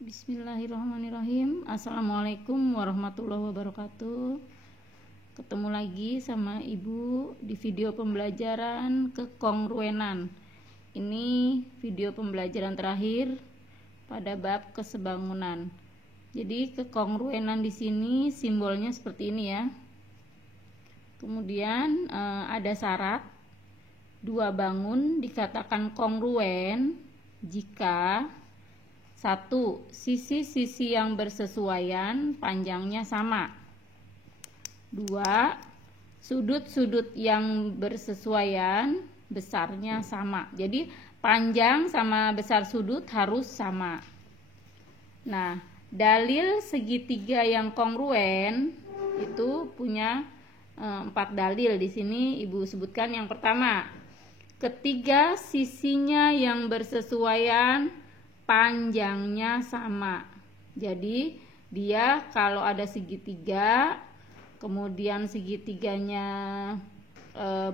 Bismillahirrahmanirrahim. Assalamualaikum warahmatullahi wabarakatuh. Ketemu lagi sama Ibu di video pembelajaran kekongruenan. Ini video pembelajaran terakhir pada bab kesebangunan. Jadi kekongruenan di sini simbolnya seperti ini ya. Kemudian ada syarat, dua bangun dikatakan kongruen jika satu, sisi-sisi yang bersesuaian panjangnya sama. Dua, sudut-sudut yang bersesuaian besarnya sama. Jadi panjang sama besar sudut harus sama. Nah, dalil segitiga yang kongruen itu punya 4 dalil. Di sini Ibu sebutkan yang pertama, ketiga sisinya yang bersesuaian panjangnya sama. Jadi dia kalau ada segitiga, kemudian segitiganya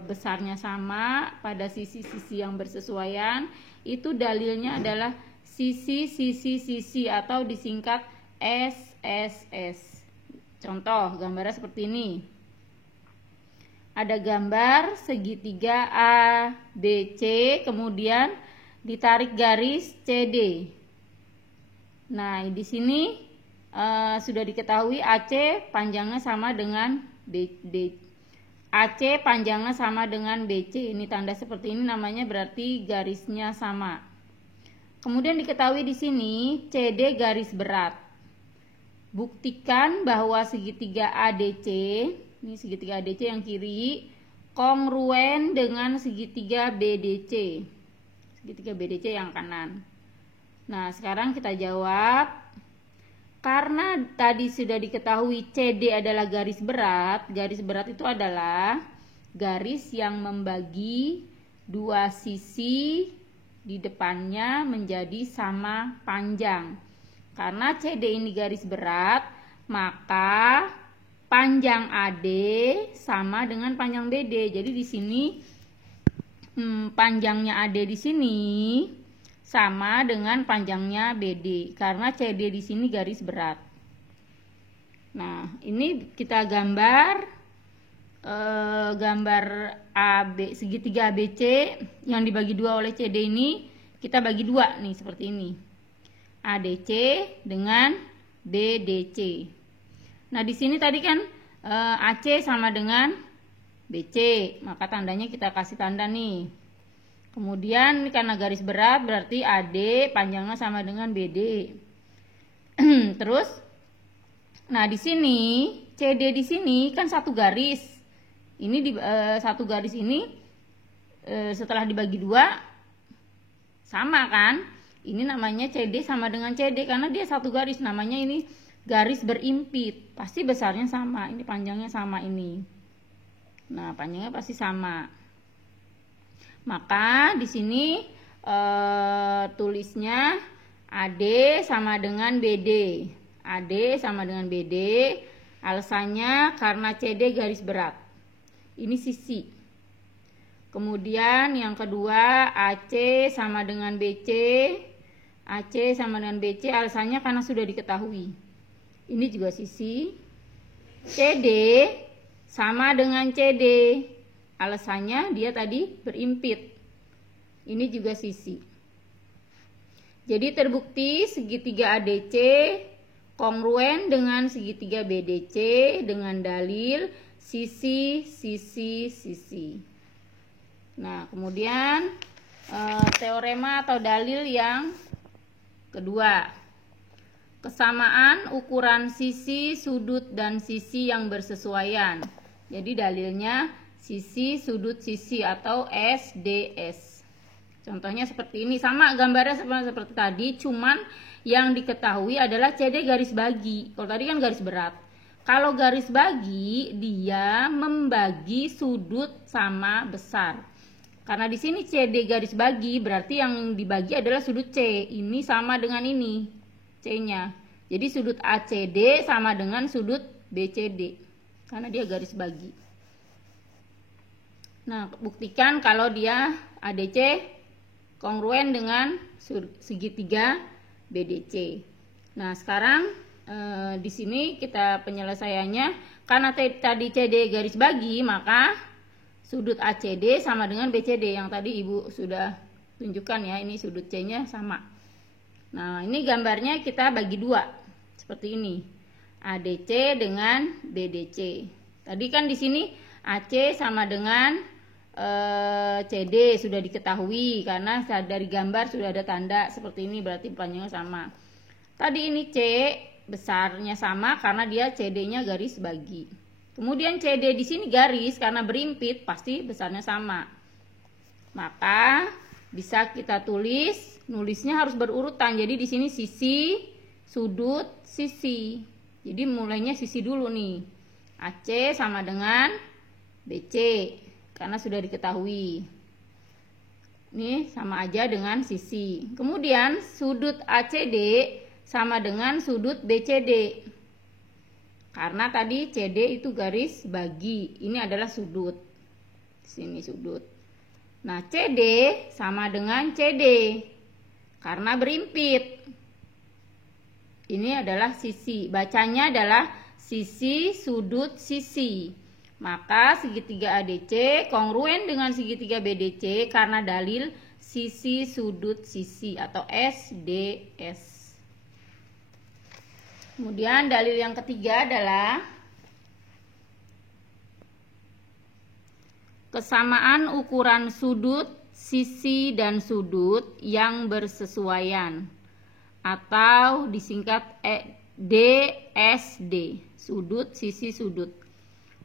besarnya sama pada sisi-sisi yang bersesuaian, itu dalilnya adalah sisi atau disingkat SSS. Contoh gambarnya seperti ini. Ada gambar segitiga ABC, kemudian ditarik garis CD. Nah, di sini sudah diketahui AC panjangnya sama dengan AC panjangnya sama dengan BC. Ini tanda seperti ini namanya berarti garisnya sama. Kemudian diketahui di sini CD garis berat. Buktikan bahwa segitiga ADC, ini segitiga ADC yang kiri, kongruen dengan segitiga BDC. Segitiga BDC yang kanan. Nah, sekarang kita jawab. Karena tadi sudah diketahui CD adalah garis berat itu adalah garis yang membagi dua sisi di depannya menjadi sama panjang. Karena CD ini garis berat, maka panjang AD sama dengan panjang BD. Jadi di sini panjangnya AD di sini sama dengan panjangnya BD karena CD di sini garis berat. Nah, ini kita gambar AB segitiga ABC yang dibagi dua oleh CD ini kita bagi dua nih seperti ini. ADC dengan BDC. Nah, di sini tadi kan AC sama dengan BC, maka tandanya kita kasih tanda nih. Kemudian karena garis berat berarti AD panjangnya sama dengan BD. Terus, nah di sini CD di sini kan satu garis. Ini di satu garis ini setelah dibagi dua sama kan? Ini namanya CD sama dengan CD karena dia satu garis. Namanya ini garis berimpit. Pasti besarnya sama. Ini panjangnya sama ini. Nah, panjangnya pasti sama. Maka di sini tulisnya AD sama dengan BD. AD sama dengan BD. Alasannya karena CD garis berat. Ini sisi. Kemudian yang kedua AC sama dengan BC. AC sama dengan BC alasannya karena sudah diketahui. Ini juga sisi. CD sama dengan CD. Alasannya dia tadi berimpit. Ini juga sisi. Jadi terbukti segitiga ADC kongruen dengan segitiga BDC dengan dalil sisi. Nah, kemudian teorema atau dalil yang kedua. Kesamaan ukuran sisi, sudut, dan sisi yang bersesuaian. Jadi dalilnya sisi, sudut, sisi atau SDS. Contohnya seperti ini. Sama gambarnya seperti tadi, cuman yang diketahui adalah CD garis bagi. Kalau tadi kan garis berat. Kalau garis bagi, dia membagi sudut sama besar. Karena di sini CD garis bagi, berarti yang dibagi adalah sudut C. Ini sama dengan ini, C-nya. Jadi sudut ACD sama dengan sudut BCD. Karena dia garis bagi. Nah, buktikan kalau dia ADC kongruen dengan segitiga BDC. Nah, sekarang di sini kita penyelesaiannya, karena tadi CD garis bagi, maka sudut ACD sama dengan BCD yang tadi Ibu sudah tunjukkan ya. Ini sudut C-nya sama. Nah, ini gambarnya kita bagi dua seperti ini. ADC dengan BDC. Tadi kan di sini AC sama dengan CD sudah diketahui karena dari gambar sudah ada tanda seperti ini, berarti panjangnya sama. Tadi ini C besarnya sama karena dia CD-nya garis bagi. Kemudian CD di sini garis karena berimpit, pasti besarnya sama. Maka bisa kita tulis, nulisnya harus berurutan. Jadi di sini sisi, sudut, sisi. Jadi mulainya sisi dulu nih. AC sama dengan BC karena sudah diketahui. Ini sama aja dengan sisi. Kemudian sudut ACD sama dengan sudut BCD. Karena tadi CD itu garis bagi. Ini adalah sudut. Sini sudut. Nah, CD sama dengan CD. Karena berimpit. Ini adalah sisi. Bacanya adalah sisi, sudut, sisi. Maka segitiga ADC kongruen dengan segitiga BDC karena dalil sisi, sudut, sisi atau SDS. Kemudian dalil yang ketiga adalah kesamaan ukuran sudut, sisi, dan sudut yang bersesuaian atau disingkat DSD, sudut, sisi, sudut.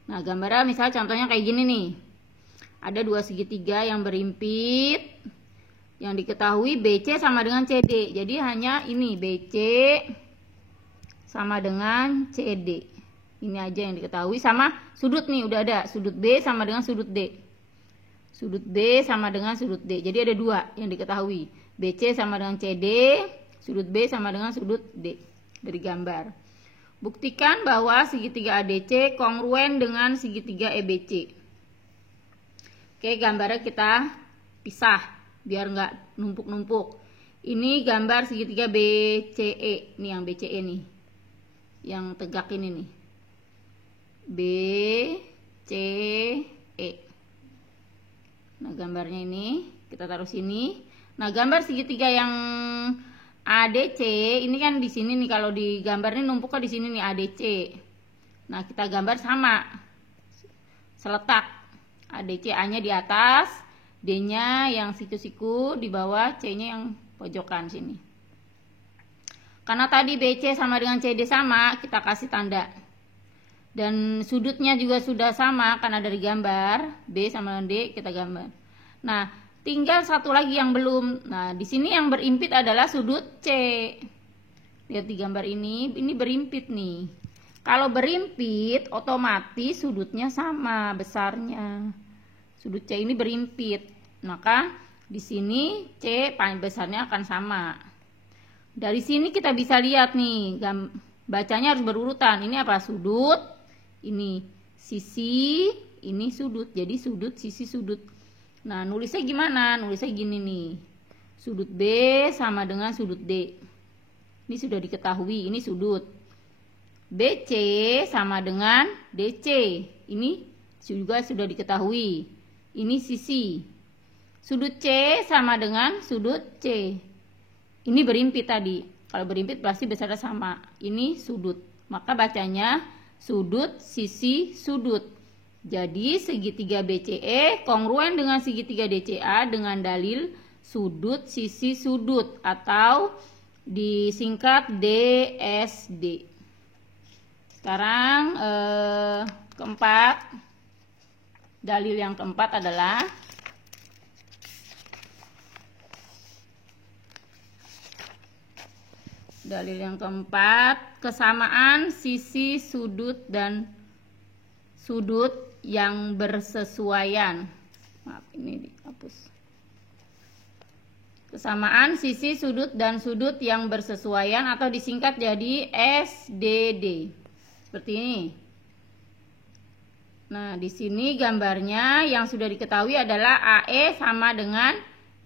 Nah, gambarnya misalnya contohnya kayak gini nih. Ada dua segitiga yang berimpit, yang diketahui BC sama dengan CD. Jadi hanya ini BC sama dengan CD. Ini aja yang diketahui, sama sudut nih udah ada. Sudut B sama dengan sudut D. Sudut B sama dengan sudut D. Jadi ada dua yang diketahui. BC sama dengan CD, sudut B sama dengan sudut D dari gambar. Buktikan bahwa segitiga ADC kongruen dengan segitiga EBC. Oke, gambarnya kita pisah biar nggak numpuk-numpuk. Ini gambar segitiga BCE. Ini yang BCE nih. Yang tegak ini nih. BCE. Nah, gambarnya ini kita taruh sini. Nah, gambar segitiga yang ADC ini kan di sini nih, kalau di gambar ini numpuknya di sini nih ADC. Nah, kita gambar sama. Seletak. ADC A-nya di atas, D-nya yang siku-siku di bawah, C-nya yang pojokan sini. Karena tadi BC sama dengan CD sama, kita kasih tanda. Dan sudutnya juga sudah sama karena dari gambar B sama dengan D kita gambar. Nah, tinggal satu lagi yang belum. Nah, di sini yang berimpit adalah sudut C. Lihat di gambar ini berimpit nih. Kalau berimpit, otomatis sudutnya sama besarnya. Sudut C ini berimpit. Maka di sini C paling besarnya akan sama. Dari sini kita bisa lihat nih, bacanya harus berurutan. Ini apa? Sudut, ini sisi, ini sudut. Jadi sudut, sisi, sudut. Nah, nulisnya gimana? Nulisnya gini nih. Sudut B sama dengan sudut D. Ini sudah diketahui, ini sudut. BC sama dengan DC. Ini juga sudah diketahui. Ini sisi. Sudut C sama dengan sudut C. Ini berimpit tadi. Kalau berimpit pasti besarnya sama. Ini sudut. Maka bacanya sudut, sisi, sudut. Jadi segitiga BCE kongruen dengan segitiga DCA dengan dalil sudut, sisi, sudut atau disingkat DSD. Sekarang keempat. Dalil yang keempat adalah dalil yang keempat, kesamaan sisi, sudut, dan sudut yang bersesuaian. Maaf, ini dihapus. Kesamaan sisi, sudut, dan sudut yang bersesuaian atau disingkat jadi SDD. Seperti ini. Nah, di sini gambarnya yang sudah diketahui adalah AE sama dengan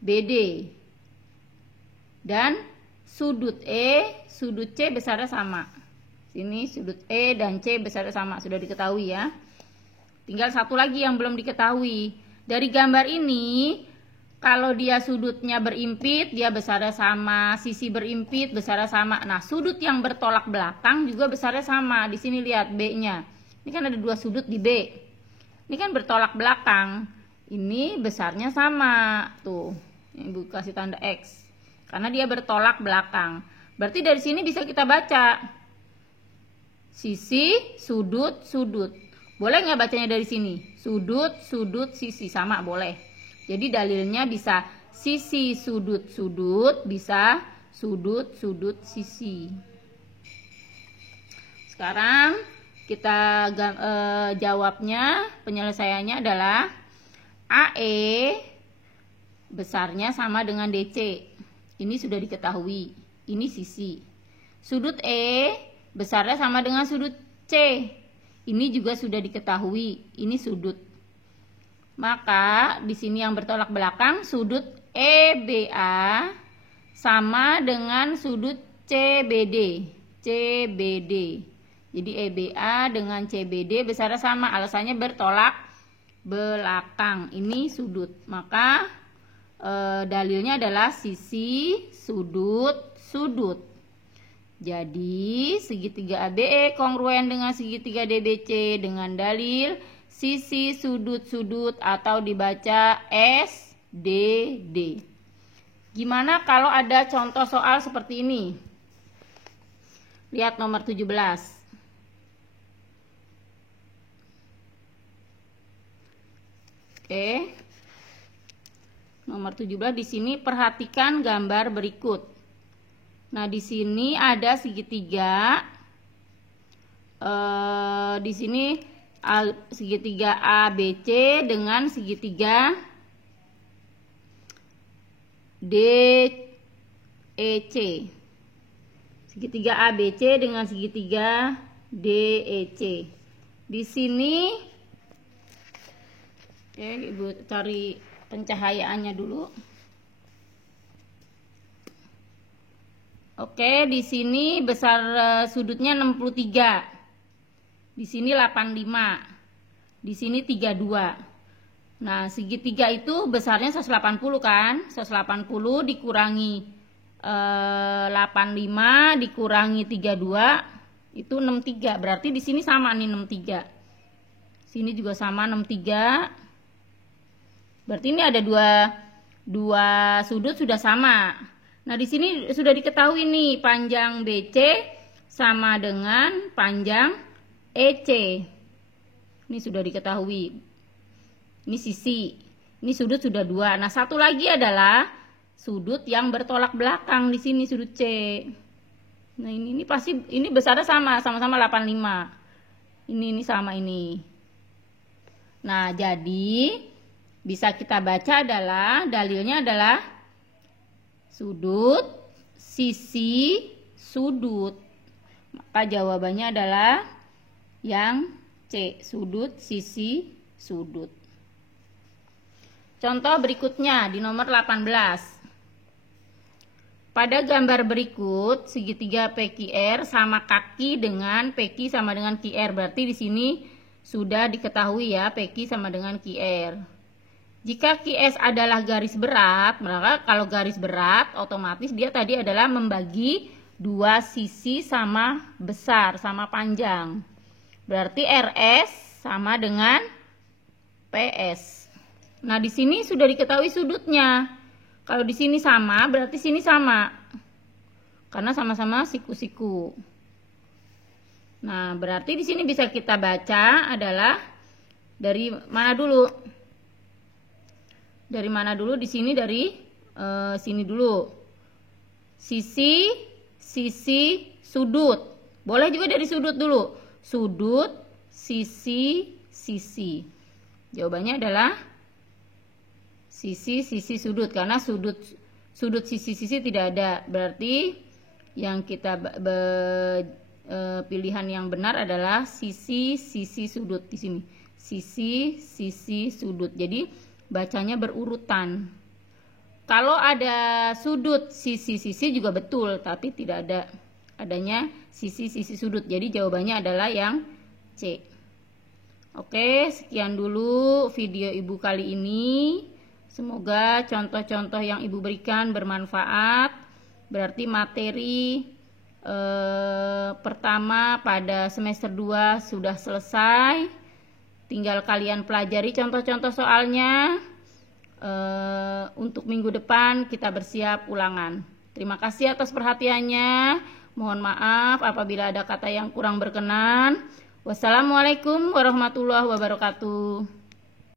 BD. Dan sudut E, sudut C besarnya sama. Sini sudut E dan C besarnya sama, sudah diketahui ya. Tinggal satu lagi yang belum diketahui. Dari gambar ini, kalau dia sudutnya berimpit, dia besarnya sama, sisi berimpit besarnya sama. Nah, sudut yang bertolak belakang juga besarnya sama. Di sini lihat B-nya. Ini kan ada dua sudut di B. Ini kan bertolak belakang. Ini besarnya sama. Tuh, Ibu kasih tanda X. Karena dia bertolak belakang. Berarti dari sini bisa kita baca sisi, sudut, sudut. Boleh nggak bacanya dari sini? Sudut, sudut, sisi. Sama, boleh. Jadi dalilnya bisa sisi, sudut, sudut. Bisa sudut, sudut, sisi. Sekarang kita jawabnya, penyelesaiannya adalah AE besarnya sama dengan DC. Ini sudah diketahui. Ini sisi. Sudut E besarnya sama dengan sudut C. Ini juga sudah diketahui. Ini sudut. Maka di sini yang bertolak belakang sudut EBA sama dengan sudut CBD. CBD. Jadi EBA dengan CBD besarnya sama. Alasannya bertolak belakang. Ini sudut. Maka dalilnya adalah sisi, sudut, sudut. Jadi segitiga ABE kongruen dengan segitiga DBC dengan dalil sisi, sudut, sudut atau dibaca SDD. Gimana kalau ada contoh soal seperti ini? Lihat nomor 17. Oke. Nomor 17 di sini perhatikan gambar berikut. Nah, di sini ada segitiga. Di sini segitiga ABC dengan segitiga DEC. Segitiga ABC dengan segitiga DEC. Di sini Ibu cari pencahayaannya dulu. Oke, di sini besar sudutnya 63. Di sini 85. Di sini 32. Nah, segitiga itu besarnya 180 kan? 180 dikurangi 85 dikurangi 32 itu 63. Berarti di sini sama nih 63. Sini juga sama 63. Berarti ini ada dua sudut sudah sama. Nah, di sini sudah diketahui nih panjang BC sama dengan panjang EC. Ini sudah diketahui. Ini sisi. Ini sudut sudah 2. Nah, satu lagi adalah sudut yang bertolak belakang di sini sudut C. Nah, ini pasti ini besarnya sama-sama 85. Ini sama ini. Nah, jadi bisa kita baca adalah dalilnya adalah sudut, sisi, sudut. Maka jawabannya adalah yang C, sudut, sisi, sudut. Contoh berikutnya di nomor 18. Pada gambar berikut, segitiga PQR sama kaki dengan PQ sama dengan QR. Berarti di sini sudah diketahui ya, PQ sama dengan QR. Jika QS adalah garis berat, maka kalau garis berat otomatis dia tadi adalah membagi dua sisi sama besar, sama panjang. Berarti RS sama dengan PS. Nah, di sini sudah diketahui sudutnya. Kalau di sini sama, berarti sini sama. Karena sama-sama siku-siku. Nah, berarti di sini bisa kita baca adalah dari mana dulu? Dari mana dulu? Di sini dari sini dulu. Sisi, sisi, sudut. Boleh juga dari sudut dulu. Sudut, sisi, sisi. Jawabannya adalah sisi, sisi, sudut. Karena sudut, sisi, sisi tidak ada. Berarti yang kita pilihan yang benar adalah sisi, sisi, sudut di sini. Sisi, sisi, sudut. Jadi bacanya berurutan. Kalau ada sudut sisi-sisi juga betul, tapi tidak adanya sisi-sisi sudut. Jadi jawabannya adalah yang C. Oke, sekian dulu video Ibu kali ini. Semoga contoh-contoh yang Ibu berikan bermanfaat. Berarti materi pertama pada semester 2 sudah selesai. Tinggal kalian pelajari contoh-contoh soalnya. Untuk minggu depan kita bersiap ulangan. Terima kasih atas perhatiannya. Mohon maaf apabila ada kata yang kurang berkenan. Wassalamualaikum warahmatullahi wabarakatuh.